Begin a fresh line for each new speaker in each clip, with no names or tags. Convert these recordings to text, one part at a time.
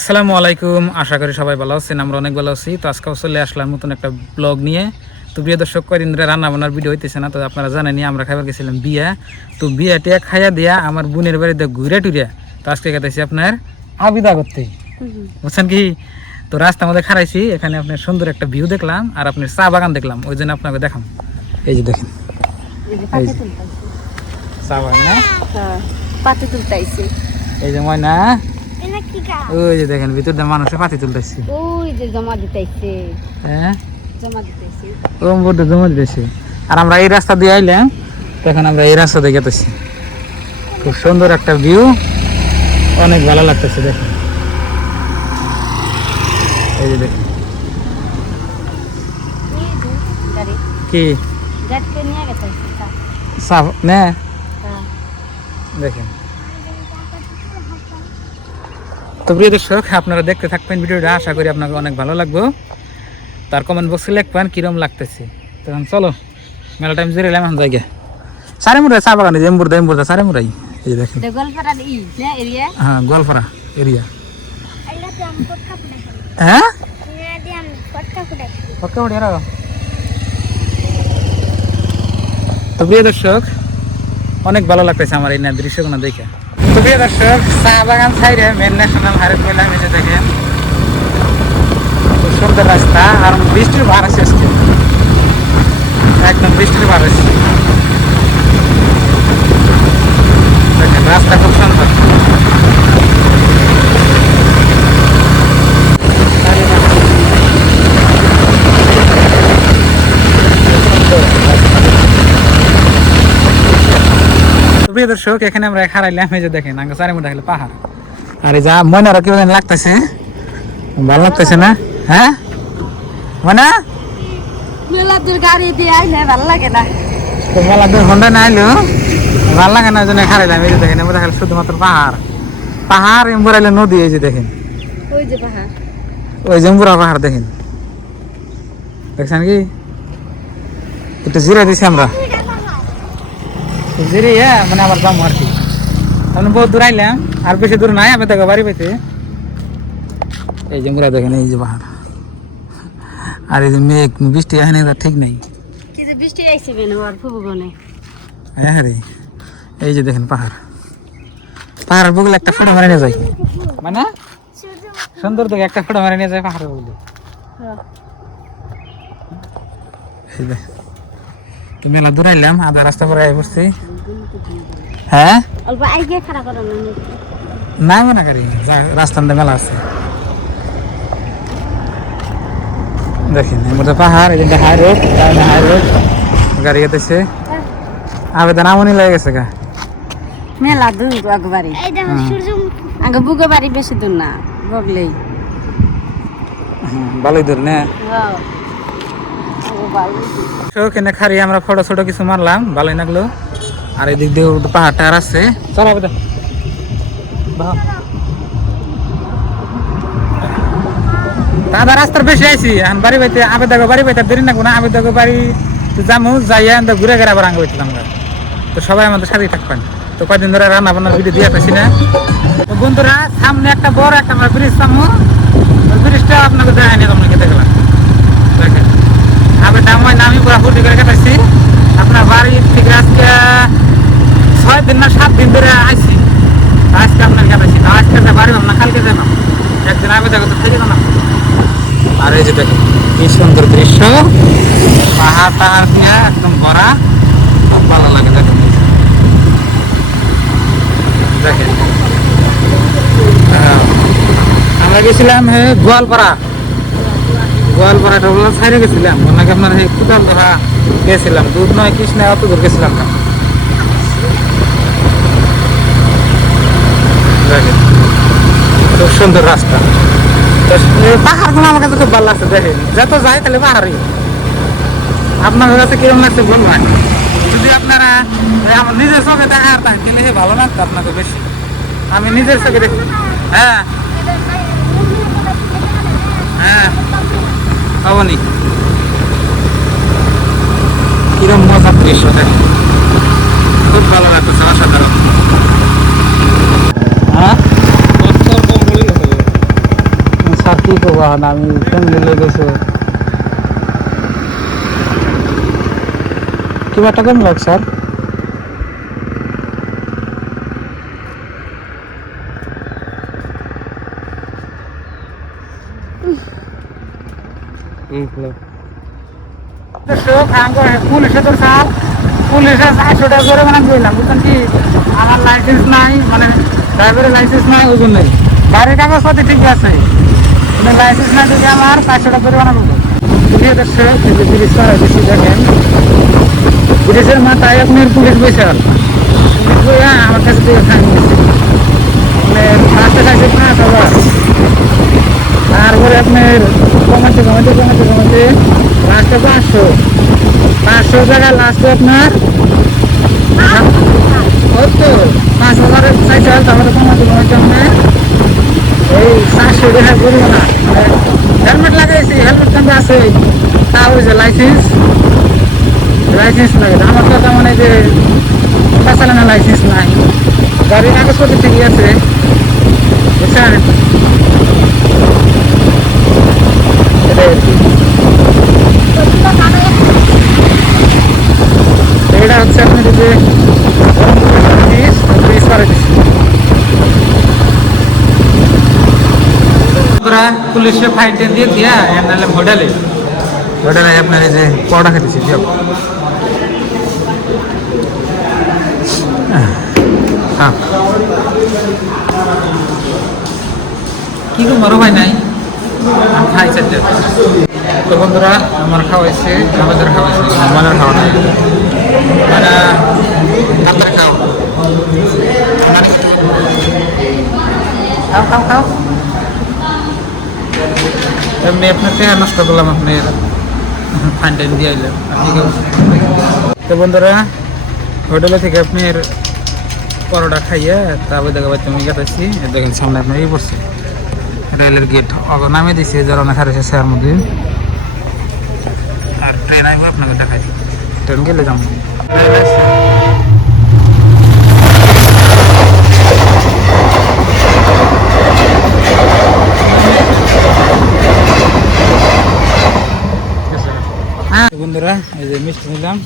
আসসালামু আলাইকুম। আশা করি সবাই ভালো আছেন আমরা অনেক ভালো আছি। তো আজকে চলে আসলাম নতুন একটা ব্লগ নিয়ে। তো প্রিয় দর্শক কয়দিন ধরে রান্না বান্নার ভিডিও হইতেছে না তো আপনারা জানেনি আমরা খাবার গেছিলাম বিয়া। তো বিয়াটিয়া খাইয়া দিয়া আমার বোনের বাড়িতে ঘুরে টুরে তো আজকে গেতেছি আপনার আবিদা করতে। বুঝছেন কি? তো রাস্তার মধ্যে খারাইছি এখানে আপনার সুন্দর একটা ভিউ দেখলাম আর আপনার চা বাগান দেখলাম ওই জন্য আপনাকে দেখাম। এই যে দেখেন। এই যে। চা বাগান না?
পাতে তুলতাইছে
এই যে ময়না। ওই যে দেখেন ভিতর দিয়ে মানুষে পাতি তুলতেছি।
ওই যে জমা
হ্যাঁ
জমা
দিয়েছি আর আমরা এই রাস্তা দিয়ে আইলাম তখন আমরা এই রাস্তা দিয়ে গেতেছি। খুব সুন্দর একটা ভিউ অনেক ভালো লাগতেছে দেখুন। এই যে দেখুন।
ওই যে গাড়ি।
কি?
গাড়িতে নিয়ে গেছে
সাফ নে। দেখেন। তো প্রিয় দর্শক আপনারা দেখতে থাকবেন ভিডিওটা। আশা করি আপনাকে অনেক ভালো লাগবে। তার কমেন্ট বক্সে লিখবেন কিরম লাগতেছে। তখন চলো মেলা টাইম জেরে এলাম জায়গা সারে মুরাই চা বাগানে এম্বুরদা এম্বুরদা সারে মুরাই এই দেখেন। হ্যাঁ গোয়ালপাড়া এরিয়া। হ্যাঁ? তো প্রিয় দর্শক অনেক ভালো লাগতেছে আমার এই না দৃশ্যগুলো দেখে। তো প্রিয় দর্শক চা বাগান সাইডে মেন ন্যাশনাল হাইওয়ে পেলাম এসে দেখেন খুব সুন্দর রাস্তা আর বৃষ্টির ভার আছে। একদম বৃষ্টির ভার আছে। দেখেন, রাস্তা খুব সুন্দর তো প্রিয় দর্শক এখানে আমরা হারাইলাম। এই যে দেখেন আগে চারি মোটা হলে পাহাড়। আর যা ময়নারা কেমন লাগতেছে। ভালো লাগতেছে না? হ্যাঁ? ময়না
মেলা গাড়ি দিয়ে আইলে ভালো লাগে না।
তো মেলা দূর হন্ডা না আইলো ভালো লাগে না জন্য হারাইলাম। এই যে দেখেন এবার দেখালে শুধুমাত্র পাহাড়। পাহাড় এম্বুর আইলে নদী এই যে দেখেন।
ওই যে পাহাড়।
ওই পাহাড় দেখেন। দেখছেন কি? একটু জিরে দিছি আমরা। জিরে ইয়া মানে আবার যাব আর কি। তাহলে বহুত দূর আইলাম আর বেশি দূর নাই আমি দেখো বাড়ি পাইতে এই জম্বুরা দেখেন এই যে পাহাড়। আর এই যে মেঘ বৃষ্টি আসে না ঠিক নেই।
যে বৃষ্টি আইছে বেন আর ফুবু গনে
হ্যাঁ রে। এই যে দেখেন পাহাড়। পাহাড়ের বগলে একটা ফটো মারে নিয়ে যায় মানে? সুন্দর দেখে একটা ফটো মারে নিয়ে যায় পাহাড়ের বগলে। এই যে। তো মেলা দূর আইলাম আধা রাস্তা পরে আই বসছি হ্যাঁ?
অল্প আইগে খারাপ করো
না
না
মনে করি যা- রাস্তার মেলা আছে। দেখেন এর মধ্যে পাহাড় এই যে হাই রোড হাই রোড গাড়ি আবেদন আমনি লেগে গেছে গা।
মেলা দূর আগবাড়ি। আগে বুকে বাড়ি বেশি দূর না বগলেই।
ভালোই দূর না?
হ্যাঁ।
ওখানে খারি আমরা ফটো ছোটো কিছু মারলাম ভালোই লাগল। আর এদিক দিয়ে পাহাড় টাহাড় আছে। চল আবেদা দাদা রাস্তার বেশি আইছি। এখন বাড়ি বাইতে আবেদাগো বাড়ি বাইতে দেরি না কোনো আবেদাগো বাড়ি যামু যাইয়া আমরা ঘুরে গেলে আবার আঙ্গ বাইছিলাম আমরা। তো সবাই আমাদের সাথেই থাকবেন। তো কয়দিন ধরে রান্না বান্নার ভিডিও দিয়ে পাইছি না। বন্ধুরা সামনে একটা বড় একটা আমরা ব্রিজ সামু ব্রিজটা আপনাকে দেখাই নিয়ে আপনাকে দেখলাম দেখেন আবার দাম হয় না আমি পুরো ফুটি করে কাটাইছি আপনার বাড়ি থেকে আজকে ছয় সাত দিন ধরে আইছি। আজকে আপনার না আজকে যে বাড়ি না, কালকে যাব। একদিন আগে দেখো তো থেকে না। আর এই যে দেখেন, কি সুন্দর দৃশ্য। পাহাড় টাহাড় দিয়ে একদম ভরা। খুব ভালো লাগে দেখেন। দেখেন। হ্যাঁ। আমরা গেছিলাম হে গোয়ালপাড়া। গোয়ালপাড়া টোলা সাইডে গেছিলাম। ওনাকে আপনার সেই কুদাল ধরা গেছিলাম। দুধ নয়, কৃষ্ণা অত দূর গেছিলাম না দেখেন খুব সুন্দর রাস্তা। পাহাড়গুলো আমার কাছে খুব ভালো লাগছে, দেখেন। যত যাই তাহলে পাহাড়ই। আপনার কাছে কীরকম লাগছে বলবেন যদি আপনারা আমার নিজের চোখে দেখা আর তাহলে সে ভালো লাগতো আপনাকে বেশি। আমি নিজের চোখে দেখি। হ্যাঁ। হ্যাঁ। হবনি কিরম মজার দৃশ্য, দেখেন। খুব ভালো লাগতেছে, অসাধারণ। হ্যাঁ? কি করব আমি ফ্যামিলি লয়ে গেছো কি বাটা কেমন লাগ স্যার? তো স্যার মানে কি আমার লাইসেন্স নাই মানে ড্রাইভারের লাইসেন্স নাই, ওই জন্যই। গাড়ির কাগজপাতি ঠিক আছে। কিন্তু লাইসেন্স না দিলে আমার চারশো টাকা করে বানাবো ব্রিজ করা বেশি দেখেন ব্রিজের মাথায় আপনার পুলিশ বৈশাল পুলিশ বইয়া আমার কাছে দিয়ে নিয়েছে মানে ফার্স্টে খাইছে, পাঁচ হাজার তারপরে আপনার কমাতে কমাতে কমাতে কমাতে লাস্টে পাঁচশো। পাঁচশো টাকা লাস্টে আপনার ওই তো, পাঁচ হাজারের চাইছে তারপরে কমাতে কমাতে আপনার এই চারশো টাকা করব না। হেলমেট লাগাইছি, হেলমেট কিন্তু আছে। তা হয়েছে লাইসেন্স লাইসেন্স লাগে আমার কথা মানে যে চালানোর লাইসেন্স নাই। গাড়ির কাগজপত্র ঠিকই আছে। বুঝছেন। এটা হচ্ছে আপনার যে ব্রিজ ব্রিজ করে দিচ্ছি তোরা পুলিশে ফাইন টেন দিয়ে দিয়া নাহলে হোটেলে হোটেলে আপনার এই যে পড়া খেতেছি যাব হ্যাঁ। কি গো মরো ভাই নাই? খাই চাইতে তো বন্ধুরা আমার খাওয়াইছে আমাদের খাওয়াইছে আমাদের খাওয়া নাই। মানে আপনার খাও। খাও খাও খাও। এমনি আপনার টেহা নষ্ট করলাম আপনার ফাইন টাইন দিয়ে আইলাম? তো বন্ধুরা, হোটেলে থেকে আপনার পরোটা খাইয়া তারপরে দেখা পাচ্ছি, আমি গেতেছি দেখেন সামনে আপনার এই পড়ছে। রেলের গেট অগ নামে দিছে যারা অনেক সেয়ার মধ্যে। আর ট্রেন আইব, আপনাকে দেখাই ট্রেন গেলে যাব হ্যাঁ বন্ধুরা এই যে মিষ্টি নিলাম।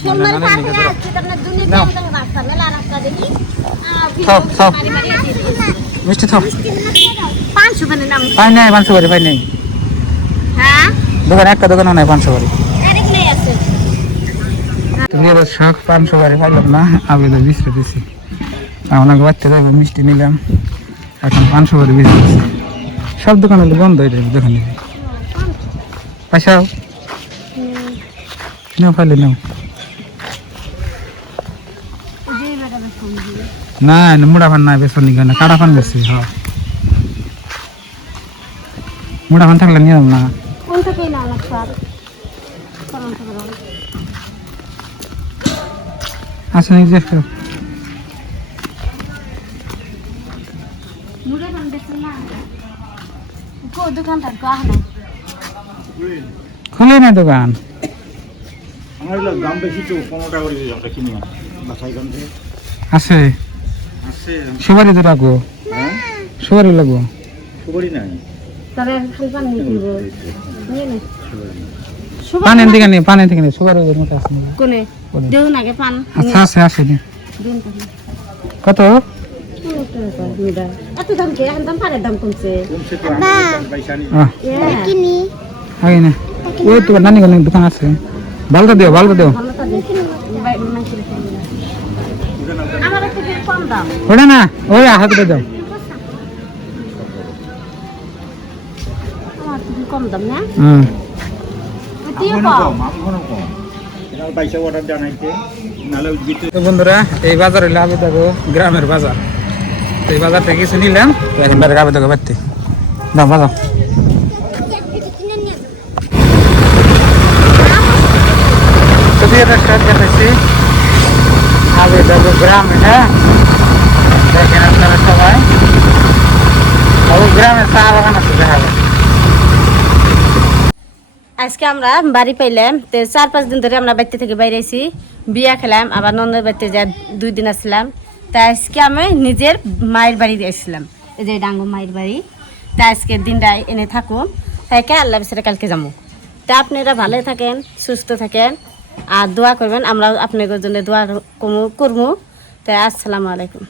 মিষ্টি থাও
পাঁচশো
পাই নাই পাঁচশো বাড়ি পাই নাই। দোকান একটা দোকানও নাই পাঁচশো বাড়ি তুমি এবার শাক পাঁচশো বাড়ি পাইলাম না। আমি তো বিশ দিছি। অনেক বাচ্চা যাবে মিষ্টি নিলাম। এখন পাঁচশো বাড়ি বিশ সব দোকান হলে বন্ধ হয়ে যাবে দোকানে। পয়সাও নেও ফাইলে নেও। না না মুড়া ফান নাই বেসন নিকে না কাটা ফান বেশি হ্যাঁ মুড়া ফান থাকলে নিয়ে যাব না
কোনটা না মুড়ে না। কো আহনা
খুলে না দোকান।
আমার এগুলো দাম বেশি তো পনেরো টাকা করে আমরা কিনি বাসাই গান থেকে।
আছে।
আছে।
সুপারি তো
হ্যাঁ?
লাগবো।
নাই।
পানের দিকে নেই পানের দিকে নেই ওদের মতো
কোনে? দেউ নাগে পান।
আচ্ছা আছে আছে নি। কত?
এত দাম কে? এখন দাম পারে দাম কমছে।
কমছে তো আমি পয়সানি
আহ,
কিনি।
আগে না। ওই তো নানি কোনো দোকান আছে। ভালটা দিও ভালটা দিও। ওটা না, ওই হাতে দাও।
কম
বন্ধুরা, এই বাজার হইলে আবে গ্রামের বাজার। এই বাজার থেকে কিছু নিলাম এখন বাজাও। হ্যাঁ? আছে
আজকে আমরা বাড়ি পাইলাম, তো চার পাঁচ দিন ধরে আমরা বাড়িতে থেকে বাইরে আইছি, বিয়া খেলাম, আবার নন্দের বাড়িতে যা দুই দিন আসলাম তা আজকে আমি নিজের মায়ের বাড়ি আসছিলাম। এই যে ডাঙ্গো মায়ের বাড়ি। তা আজকে দিনটা এনে থাকুন থেকে আল্লাহ বিসারে কালকে যাব তা আপনারা ভালো থাকেন, সুস্থ থাকেন। আর দোয়া করবেন আমরা আপনাদের জন্য দোয়া করব। তাই আসসালামু আলাইকুম।